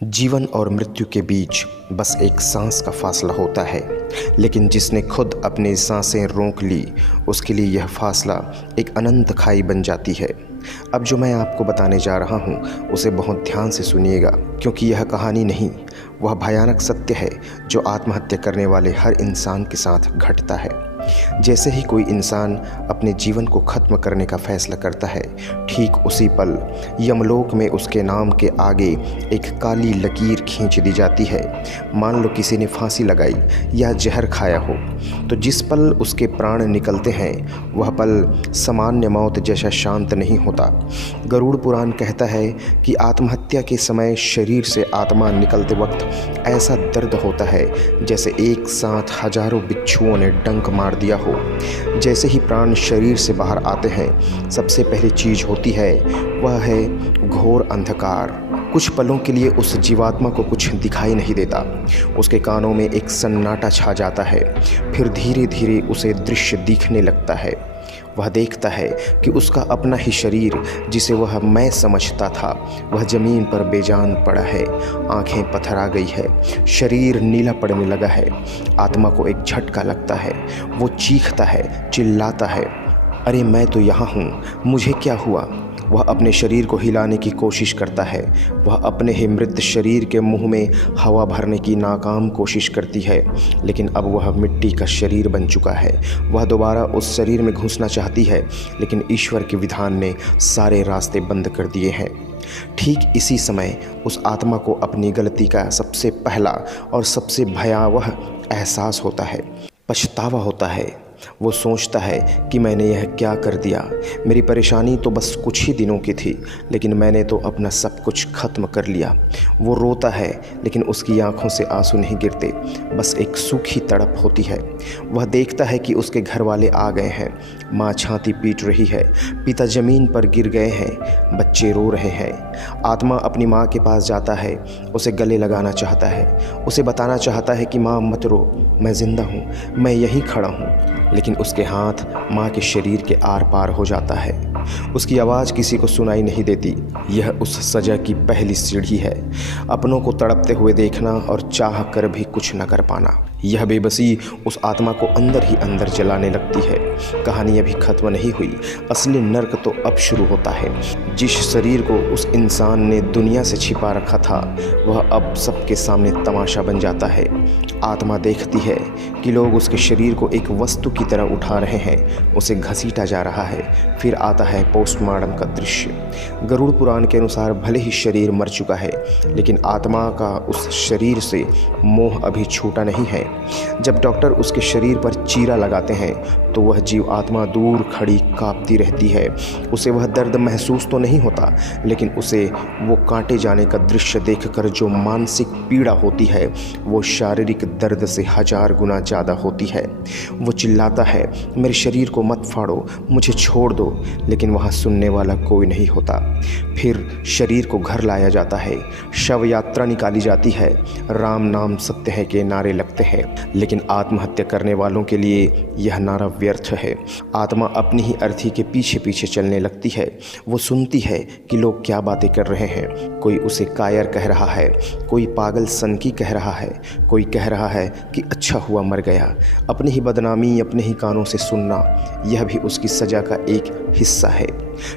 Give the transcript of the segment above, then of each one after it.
जीवन और मृत्यु के बीच बस एक सांस का फासला होता है, लेकिन जिसने खुद अपनी सांसें रोक ली उसके लिए यह फासला एक अनंत खाई बन जाती है। अब जो मैं आपको बताने जा रहा हूँ उसे बहुत ध्यान से सुनिएगा, क्योंकि यह कहानी नहीं, वह भयानक सत्य है जो आत्महत्या करने वाले हर इंसान के साथ घटता है। जैसे ही कोई इंसान अपने जीवन को ख़त्म करने का फैसला करता है, ठीक उसी पल यमलोक में उसके नाम के आगे एक काली लकीर खींच दी जाती है। मान लो किसी ने फांसी लगाई या जहर खाया हो, तो जिस पल उसके प्राण निकलते हैं वह पल सामान्य मौत जैसा शांत नहीं होता। गरुड़ पुराण कहता है कि आत्महत्या के समय शरीर से आत्मा निकलते वक्त ऐसा दर्द होता है जैसे एक साथ हजारों बिच्छुओं ने डंक मार दिया हो। जैसे ही प्राण शरीर से बाहर आते हैं, सबसे पहली चीज़ होती है वह है घोर अंधकार। कुछ पलों के लिए उस जीवात्मा को कुछ दिखाई नहीं देता, उसके कानों में एक सन्नाटा छा जाता है। फिर धीरे धीरे उसे दृश्य दिखने लगता है। वह देखता है कि उसका अपना ही शरीर, जिसे वह मैं समझता था, वह ज़मीन पर बेजान पड़ा है। आंखें पथरा गई है, शरीर नीला पड़ने लगा है। आत्मा को एक झटका लगता है, वो चीखता है, चिल्लाता है, अरे मैं तो यहाँ हूँ, मुझे क्या हुआ। वह अपने शरीर को हिलाने की कोशिश करता है। वह अपने ही मृत शरीर के मुंह में हवा भरने की नाकाम कोशिश करती है, लेकिन अब वह मिट्टी का शरीर बन चुका है। वह दोबारा उस शरीर में घुसना चाहती है, लेकिन ईश्वर के विधान ने सारे रास्ते बंद कर दिए हैं। ठीक इसी समय उस आत्मा को अपनी गलती का सबसे पहला और सबसे भयावह एहसास होता है, पछतावा होता है। वो सोचता है कि मैंने यह क्या कर दिया। मेरी परेशानी तो बस कुछ ही दिनों की थी, लेकिन मैंने तो अपना सब कुछ ख़त्म कर लिया। वो रोता है, लेकिन उसकी आंखों से आंसू नहीं गिरते, बस एक सूखी तड़प होती है। वह देखता है कि उसके घर वाले आ गए हैं, माँ छाती पीट रही है, पिता ज़मीन पर गिर गए हैं, बच्चे रो रहे हैं। आत्मा अपनी माँ के पास जाता है, उसे गले लगाना चाहता है, उसे बताना चाहता है कि माँ मत रो, मैं ज़िंदा हूँ, मैं यहीं खड़ा हूँ। लेकिन उसके हाथ माँ के शरीर के आर पार हो जाता है। उसकी आवाज़ किसी को सुनाई नहीं देती। यह उस सज़ा की पहली सीढ़ी है, अपनों को तड़पते हुए देखना और चाह कर भी कुछ न कर पाना। यह बेबसी उस आत्मा को अंदर ही अंदर जलाने लगती है। कहानी अभी ख़त्म नहीं हुई, असली नर्क तो अब शुरू होता है। जिस शरीर को उस इंसान ने दुनिया से छिपा रखा था, वह अब सबके सामने तमाशा बन जाता है। आत्मा देखती है कि लोग उसके शरीर को एक वस्तु की तरह उठा रहे हैं, उसे घसीटा जा रहा है। फिर आता है पोस्टमार्टम का दृश्य। गरुड़ पुराण के अनुसार भले ही शरीर मर चुका है, लेकिन आत्मा का उस शरीर से मोह अभी छूटा नहीं है। जब डॉक्टर उसके शरीर पर चीरा लगाते हैं तो वह जीव आत्मा दूर खड़ी कांपती रहती है। उसे वह दर्द महसूस तो नहीं होता, लेकिन उसे वो काटे जाने का दृश्य देखकर जो मानसिक पीड़ा होती है वो शारीरिक दर्द से 1000 गुना ज़्यादा होती है। वो चिल्लाता है, मेरे शरीर को मत फाड़ो, मुझे छोड़ दो, लेकिन वहाँ सुनने वाला कोई नहीं होता। फिर शरीर को घर लाया जाता है, शव यात्रा निकाली जाती है, राम नाम सत्य है के नारे लगते हैं, लेकिन आत्महत्या करने वालों के लिए यह नारा व्यर्थ है। आत्मा अपनी ही अर्थी के पीछे पीछे चलने लगती है। वो सुनती है कि लोग क्या बातें कर रहे हैं। कोई उसे कायर कह रहा है, कोई पागल सनकी कह रहा है, कोई कह रहा है कि अच्छा हुआ मर गया। अपनी ही बदनामी अपने ही कानों से सुनना, यह भी उसकी सज़ा का एक हिस्सा है।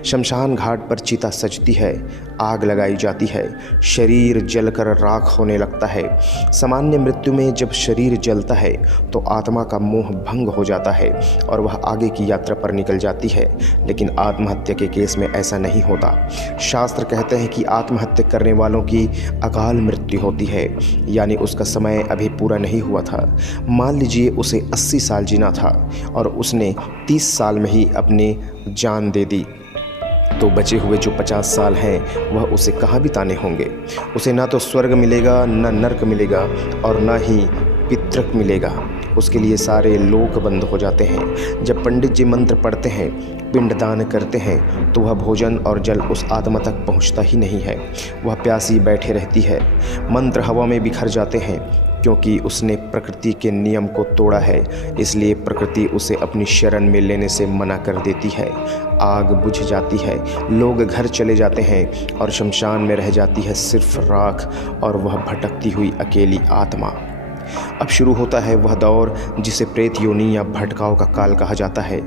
शमशान घाट पर चिता सजती है, आग लगाई जाती है, शरीर जलकर राख होने लगता है। सामान्य मृत्यु में जब शरीर जलता है तो आत्मा का मोह भंग हो जाता है और वह आगे की यात्रा पर निकल जाती है, लेकिन आत्महत्या के केस में ऐसा नहीं होता। शास्त्र कहते हैं कि आत्महत्या करने वालों की अकाल मृत्यु होती है, यानी उसका समय अभी पूरा नहीं हुआ था। मान लीजिए उसे 80 साल जीना था और उसने 30 साल में ही अपनी जान दे दी, तो बचे हुए जो 50 साल हैं वह उसे कहाँ बिताने होंगे। उसे ना तो स्वर्ग मिलेगा, ना नर्क मिलेगा, और ना ही पितृक मिलेगा। उसके लिए सारे लोक बंद हो जाते हैं। जब पंडित जी मंत्र पढ़ते हैं, पिंडदान करते हैं, तो वह भोजन और जल उस आत्मा तक पहुंचता ही नहीं है। वह प्यासी बैठे रहती है। मंत्र हवा में बिखर जाते हैं। क्योंकि उसने प्रकृति के नियम को तोड़ा है, इसलिए प्रकृति उसे अपनी शरण में लेने से मना कर देती है। आग बुझ जाती है, लोग घर चले जाते हैं और शमशान में रह जाती है सिर्फ राख और वह भटकती हुई अकेली आत्मा। अब शुरू होता है वह दौर जिसे प्रेत योनि या भटकाव का काल कहा जाता है।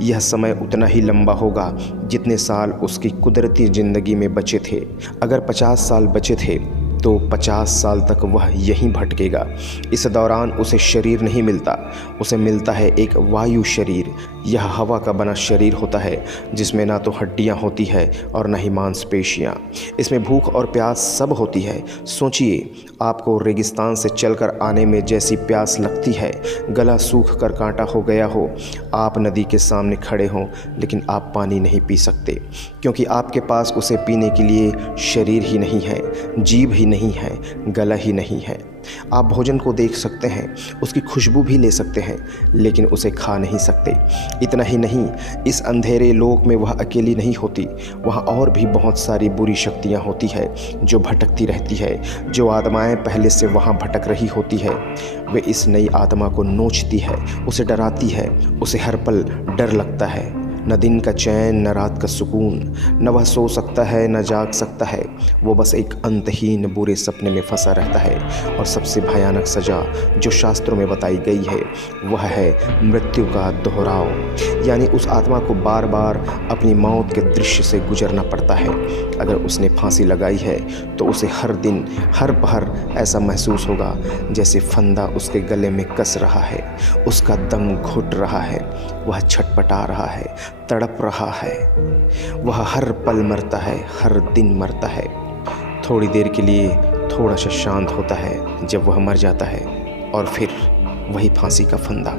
यह समय उतना ही लंबा होगा जितने साल उसकी कुदरती ज़िंदगी में बचे थे। अगर 50 साल बचे थे तो 50 साल तक वह यहीं भटकेगा। इस दौरान उसे शरीर नहीं मिलता, उसे मिलता है एक वायु शरीर। यह हवा का बना शरीर होता है जिसमें ना तो हड्डियां होती है और न ही मांसपेशियां। इसमें भूख और प्यास सब होती है। सोचिए, आपको रेगिस्तान से चलकर आने में जैसी प्यास लगती है, गला सूख कर कांटा हो गया हो, आप नदी के सामने खड़े हों लेकिन आप पानी नहीं पी सकते, क्योंकि आपके पास उसे पीने के लिए शरीर ही नहीं है, जीभ ही नहीं है, गला ही नहीं है। आप भोजन को देख सकते हैं, उसकी खुशबू भी ले सकते हैं, लेकिन उसे खा नहीं सकते। इतना ही नहीं, इस अंधेरे लोक में वह अकेली नहीं होती, वहाँ और भी बहुत सारी बुरी शक्तियाँ होती है जो भटकती रहती है। जो आत्माएं पहले से वहाँ भटक रही होती है, वे इस नई आत्मा को नोचती है, उसे डराती है, उसे हर पल डर लगता है। न दिन का चैन, न रात का सुकून, न वह सो सकता है, न जाग सकता है। वो बस एक अंतहीन बुरे सपने में फंसा रहता है। और सबसे भयानक सज़ा जो शास्त्रों में बताई गई है वह है मृत्यु का दोहराव। यानी उस आत्मा को बार बार अपनी मौत के दृश्य से गुजरना पड़ता है। अगर उसने फांसी लगाई है तो उसे हर दिन हर पहर ऐसा महसूस होगा जैसे फंदा उसके गले में कस रहा है, उसका दम घुट रहा है, वह छटपटा रहा है, तड़प रहा है। वह हर पल मरता है, हर दिन मरता है। थोड़ी देर के लिए थोड़ा सा शांत होता है जब वह मर जाता है, और फिर वही फांसी का फंदा।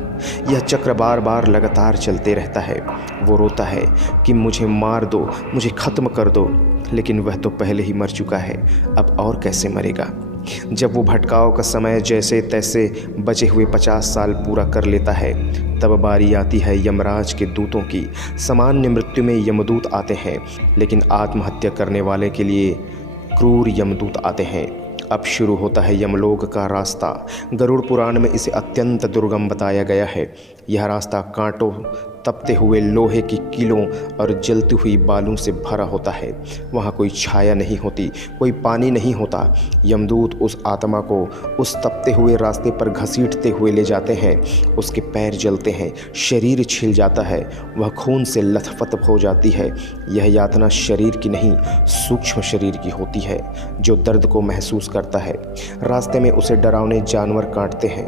यह चक्र बार बार लगातार चलते रहता है। वो रोता है कि मुझे मार दो, मुझे ख़त्म कर दो, लेकिन वह तो पहले ही मर चुका है, अब और कैसे मरेगा। जब वो भटकाव का समय जैसे तैसे बचे हुए 50 साल पूरा कर लेता है, तब बारी आती है यमराज के दूतों की। सामान्य मृत्यु में यमदूत आते हैं, लेकिन आत्महत्या करने वाले के लिए क्रूर यमदूत आते हैं। अब शुरू होता है यमलोक का रास्ता। गरुड़ पुराण में इसे अत्यंत दुर्गम बताया गया है। यह रास्ता कांटों, तपते हुए लोहे की कीलों और जलती हुई बालू से भरा होता है। वहाँ कोई छाया नहीं होती, कोई पानी नहीं होता। यमदूत उस आत्मा को उस तपते हुए रास्ते पर घसीटते हुए ले जाते हैं। उसके पैर जलते हैं, शरीर छिल जाता है, वह खून से लथपथ हो जाती है। यह यातना शरीर की नहीं, सूक्ष्म शरीर की होती है, जो दर्द को महसूस करता है। रास्ते में उसे डरावने जानवर काटते हैं,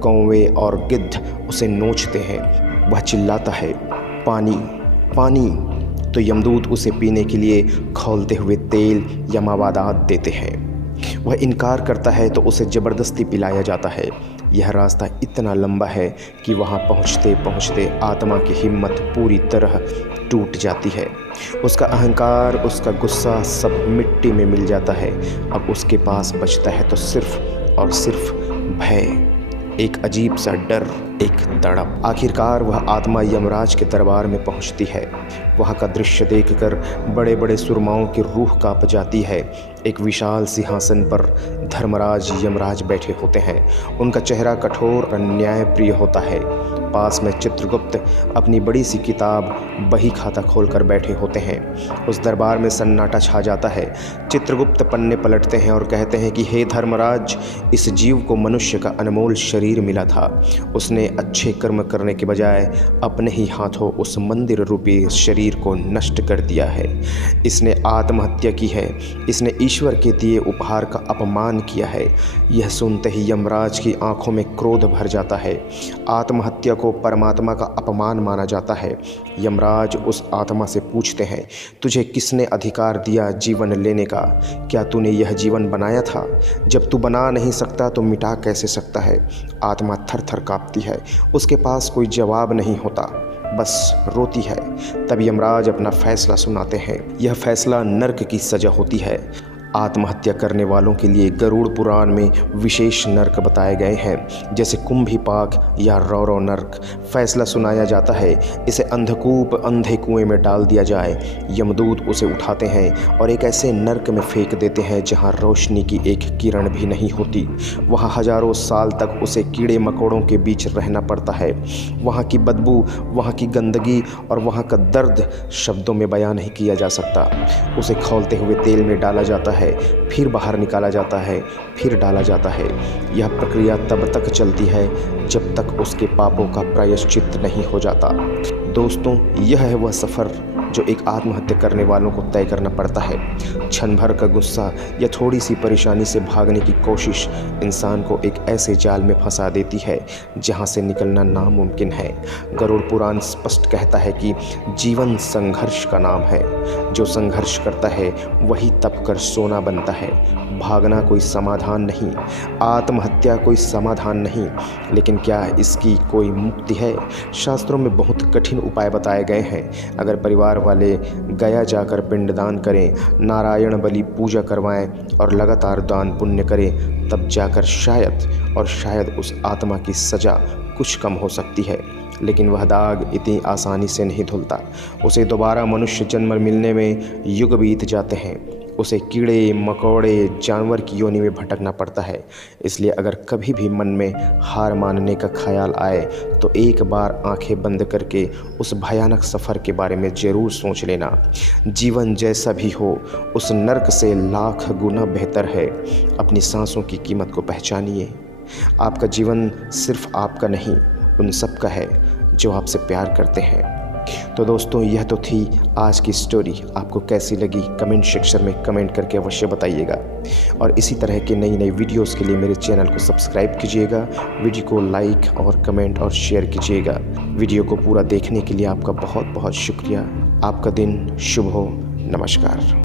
कौवे और गिद्ध उसे नोचते हैं। वह चिल्लाता है, पानी पानी, तो यमदूत उसे पीने के लिए खौलते हुए तेल या मवादात देते हैं। वह इनकार करता है तो उसे ज़बरदस्ती पिलाया जाता है। यह रास्ता इतना लंबा है कि वहाँ पहुँचते पहुँचते आत्मा की हिम्मत पूरी तरह टूट जाती है। उसका अहंकार, उसका गुस्सा सब मिट्टी में मिल जाता है। अब उसके पास बचता है तो सिर्फ और सिर्फ भय, एक अजीब सा डर, एक तड़प। आखिरकार वह आत्मा यमराज के दरबार में पहुंचती है। वहाँ का दृश्य देखकर बड़े बड़े सुरमाओं की रूह कांप जाती है। एक विशाल सिंहासन पर धर्मराज यमराज बैठे होते हैं। उनका चेहरा कठोर और न्यायप्रिय होता है। पास में चित्रगुप्त अपनी बड़ी सी किताब बही खाता खोलकर बैठे होते हैं। उस दरबार में सन्नाटा छा जाता है। चित्रगुप्त पन्ने पलटते हैं और कहते हैं कि हे धर्मराज, इस जीव को मनुष्य का अनमोल शरीर मिला था। उसने अच्छे कर्म करने के बजाय अपने ही हाथों उस मंदिर रूपी शरीर को नष्ट कर दिया है। इसने आत्महत्या की है। इसने ईश्वर के दिए उपहार का अपमान किया है। यह सुनते ही यमराज की आंखों में क्रोध भर जाता है। आत्महत्या को परमात्मा का अपमान माना जाता है। यमराज उस आत्मा से पूछते हैं, तुझे किसने अधिकार दिया जीवन लेने का? क्या तूने यह जीवन बनाया था? जब तू बना नहीं सकता तो मिटा कैसे सकता है? आत्मा थर थर काँपती है। उसके पास कोई जवाब नहीं होता, बस रोती है। तब यमराज अपना फैसला सुनाते हैं। यह फैसला नर्क की सज़ा होती है। आत्महत्या करने वालों के लिए गरुड़ पुराण में विशेष नरक बताए गए हैं, जैसे कुंभीपाक या रौरव नरक। फैसला सुनाया जाता है, इसे अंधकूप अंधे कुएं में डाल दिया जाए। यमदूत उसे उठाते हैं और एक ऐसे नरक में फेंक देते हैं जहां रोशनी की एक किरण भी नहीं होती। वहां हजारों साल तक उसे कीड़े मकोड़ों के बीच रहना पड़ता है। वहां की बदबू, वहां की गंदगी और वहां का दर्द शब्दों में बयां नहीं किया जा सकता। उसे खौलते हुए तेल में डाला जाता है, फिर बाहर निकाला जाता है, फिर डाला जाता है। यह प्रक्रिया तब तक चलती है जब तक उसके पापों का प्रायश्चित नहीं हो जाता। दोस्तों, यह है वह सफ़र जो एक आत्महत्या करने वालों को तय करना पड़ता है। क्षण भर का गुस्सा या थोड़ी सी परेशानी से भागने की कोशिश इंसान को एक ऐसे जाल में फंसा देती है जहां से निकलना नामुमकिन है। गरुड़ पुराण स्पष्ट कहता है कि जीवन संघर्ष का नाम है। जो संघर्ष करता है वही तप कर सोना बनता है। भागना कोई समाधान नहीं, आत्महत्या कोई समाधान नहीं, लेकिन क्या इसकी कोई मुक्ति है? शास्त्रों में बहुत कठिन उपाय बताए गए हैं। अगर परिवार वाले गया जाकर पिंडदान करें, नारायण बलि पूजा करवाएं और लगातार दान पुण्य करें, तब जाकर शायद उस आत्मा की सज़ा कुछ कम हो सकती है। लेकिन वह दाग इतनी आसानी से नहीं धुलता। उसे दोबारा मनुष्य जन्म मिलने में युग बीत जाते हैं। उसे कीड़े मकोड़े जानवर की योनि में भटकना पड़ता है। इसलिए अगर कभी भी मन में हार मानने का ख्याल आए तो एक बार आंखें बंद करके उस भयानक सफ़र के बारे में ज़रूर सोच लेना। जीवन जैसा भी हो, उस नर्क से लाख गुना बेहतर है। अपनी सांसों की कीमत को पहचानिए। आपका जीवन सिर्फ आपका नहीं, उन सब का है जो आपसे प्यार करते हैं। तो दोस्तों, यह तो थी आज की स्टोरी। आपको कैसी लगी कमेंट सेक्शन में कमेंट करके अवश्य बताइएगा। और इसी तरह के नई वीडियोस के लिए मेरे चैनल को सब्सक्राइब कीजिएगा, वीडियो को लाइक और कमेंट और शेयर कीजिएगा। वीडियो को पूरा देखने के लिए आपका बहुत बहुत शुक्रिया। आपका दिन शुभ हो। नमस्कार।